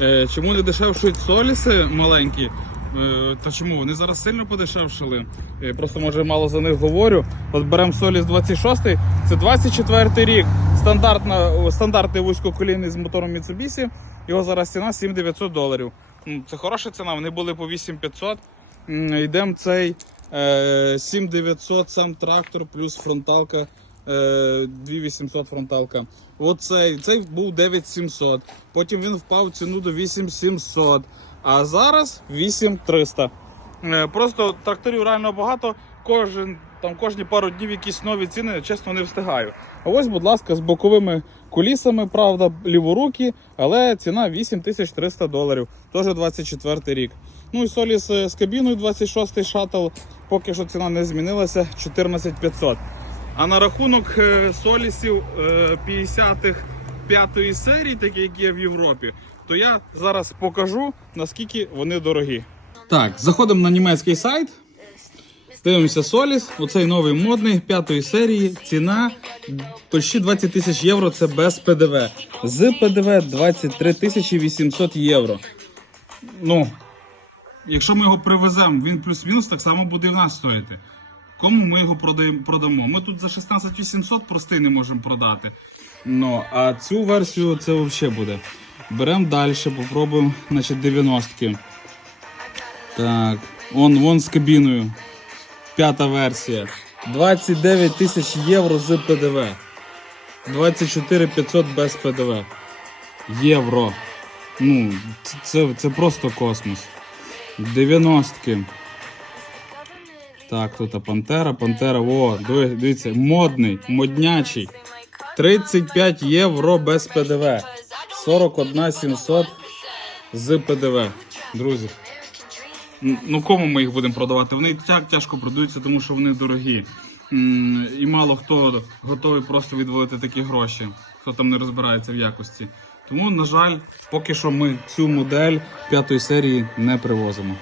Е, Чому не дешевшують соліси маленькі? Е, Та чому? Вони зараз сильно подешевшили. Е, Просто може мало за них говорю. От беремо соліс 26, це 24 рік. Стандартна, стандартний вузькоколійний з мотором Mitsubishi. Його зараз ціна 7900 доларів. Це хороша ціна, вони були по 8500. Йдемо цей е, 7900, сам трактор, плюс фронталка. Е, 2800 фронталка. Оцей цей був 9700. Потім він впав ціну до 8700. А зараз 8300. Е, Просто тракторів реально багато. Кожен там кожні пару днів якісь нові ціни, чесно, не встигаю. А ось, будь ласка, з боковими кулісами, правда, ліворукі, але ціна 8300 доларів. Теж 24 рік. Ну і соліс е, з кабіною 26 шаттл. Поки що ціна не змінилася 14500. А на рахунок е, солісів е, 50-х п'ятої серії, такі як є в Європі, то я зараз покажу наскільки вони дорогі. Так, заходимо на німецький сайт. Дивимося Соліс, оцей новий модний п'ятої серії. Ціна почти 20 тисяч євро. Це без ПДВ. З ПДВ 23 тисячі 800 євро. Ну, якщо ми його привеземо, він плюс-мінус так само буде і в нас стоїти. Кому ми його продамо? Ми тут за 16 800 простий не можемо продати. Ну, а цю версію це взагалі буде. Беремо далі, попробуємо, значить, 90-ки. Так, он, вон з кабіною. П'ята версія. 29 тисяч євро з ПДВ. 24 500 без ПДВ. Євро. Ну, це, це, просто космос. 90-ки. Так, тут Пантера, Пантера, о, дивіться, модний, моднячий. 35 євро без ПДВ. 41 700 з ПДВ. Друзі. Ну кому ми їх будемо продавати? Вони так тяжко продаються, тому що вони дорогі. І мало хто готовий просто відводити такі гроші, хто там не розбирається в якості. Тому, на жаль, поки що ми цю модель п'ятої серії не привозимо.